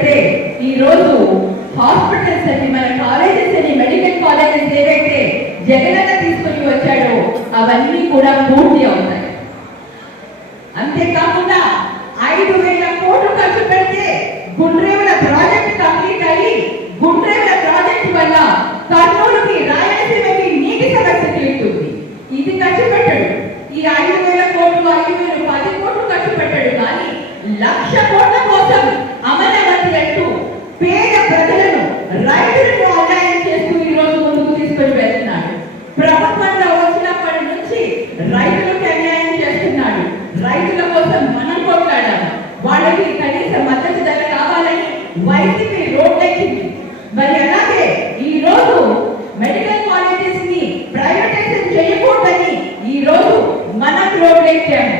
పెడితే ఈ రోజు హాస్పిటల్స్ అని, మన కాలేజెస్ అని, మెడికల్ కాలేజెస్ ఏవైతే జగనన్న తీసుకొని వచ్చాడో అవన్నీ కూడా పూర్తి అవుతాయి. అంతేకాకుండా 5,000 కోట్లు ఖర్చు పెడితే గుండ్రేవుల ప్రాజెక్ట్ కంప్లీట్ అయ్యి గుండ్రేవుల ప్రాజెక్ట్ వల్ల కర్నూలుకి, రాయలసీమకి నీటి సమస్య తీరుతుంది. ఇది ఖర్చు పెట్టడు. ఈ 5,000 కోట్లు, 5,000, 10 కోట్లు ఖర్చు పెట్టడు. కానీ 1,00,000 కోట్ల కోసం అమరావతి అంటూ పేద ప్రజలను, రైతులను అన్యాయం చేస్తూ ఈ రోజు ముందుకు తీసుకొని వెళ్తున్నాడు. ప్రభుత్వంలో వచ్చినప్పటి నుంచి రైతులకు అన్యాయం చేస్తున్నాడు. రైతుల కోసం మనం కొట్లాడాము. వాళ్ళకి కనీస మద్దతు ధర కావాలని వైసీపీ రోడ్లెక్కింది. మరి అలాగే ఈ రోజు మెడికల్ కాలేజెస్ ని ప్రైవేటైజేషన్ చేయకూడదని ఈ రోజు మనం రోడ్లెక్కాము.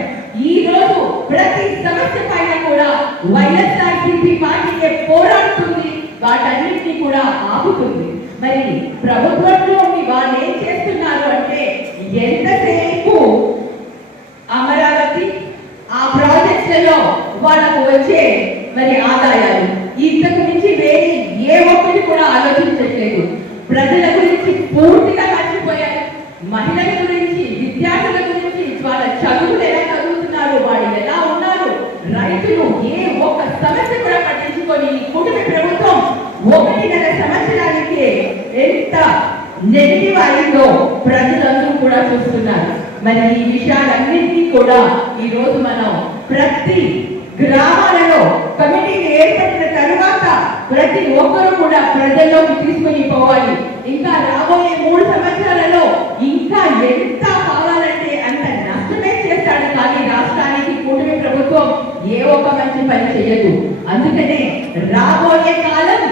ఈ రోజు ప్రతి సమస్య పైన కూడా వైఎస్ఆర్సీపీ పార్టీకే పోరాడుతుంది, వాటన్నిటినీ కూడా ఆపుతుంది. మరి ప్రభుత్వంలో వాళ్ళు ఏం చేస్తున్నారు అంటే ఎంతసేపు అమరావతి, ఆ ప్రాజెక్టులలో వాళ్ళకు వచ్చే మరి ఆదాయాలు, ఇంతకు మించి వేరే ఏ ఒక్కటి కూడా ఆలోచించట్లేదు. ప్రజల గురించి పూర్తిగా మర్చిపోయారు. మహిళల గురించి, విద్యార్థుల గురించి, వాళ్ళ చదువులు ఎలా చదువుతున్నారు, వాళ్ళు ఎలా ఉన్నారు, రైతులు ఏ ఒక్క సమస్య కూడా పట్టించుకొని ఈ కూటమి ప్రభుత్వం 1.5 సంవత్సరానికి ఎంత నెగిటివ్ అయిందో ప్రజలందరూ కూడా చూస్తున్నారు. మరి ఈ విషయాలన్నింటినీ కూడా ఈ రోజు మనం ప్రతి గ్రామాలలో కమిటీలు ఏర్పడిన తరువాత ప్రతి ఒక్కరూ కూడా ప్రజల్లోకి తీసుకుని పోవాలి. ఇంకా రాబోయే 3 సంవత్సరాలలో ఇంకా ఎంత కావాలంటే అంత నష్టమే చేస్తాడు. కానీ రాష్ట్రానికి కూటమి ప్రభుత్వం ఏ ఒక్క మంచి పని చేయదు. అందుకనే రాబోయే కాలం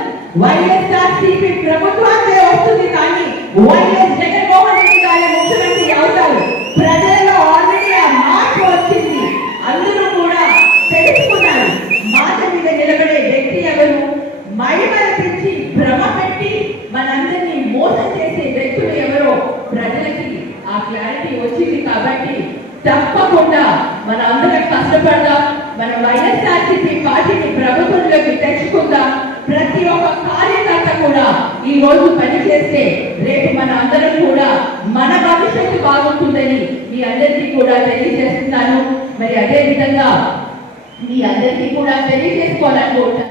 వైఎస్ఆర్సీపీ ప్రభుత్వాన్ని వస్తుంది. కానీ వైఎస్ జగన్మోహన్ రెడ్డి గారి ముఖ్యమంత్రి అవుతారు. ప్రజల్లో ఆల్రెడీ ఆ మార్పు వచ్చింది. అందరూ కూడా తెలుసుకున్నారు మాట మీద నిలబడే వ్యక్తి ఎవరు, మైమరపించి భ్రమ పెట్టి మనందరినీ మోసం చేసే వ్యక్తులు ఎవరో ప్రజలకి ఆ క్లారిటీ వచ్చింది. కాబట్టి తప్పకుండా మన అందరం కష్టపడదాం. మన వైఎస్ఆర్సీపీ పార్టీని ప్రభుత్వంలోకి తెచ్చుకుందాం. ప్రతి ఒక్క కార్యకర్త కూడా ఈ రోజు పనిచేస్తే రేపు మన అందరం కూడా మన భవిష్యత్తు బాగుంటుందని మీ అందరికీ కూడా తెలియజేస్తున్నాను. మరి అదే విధంగా మీ అందరికీ కూడా తెలియజేసుకోవాలనుకుంటున్నాను.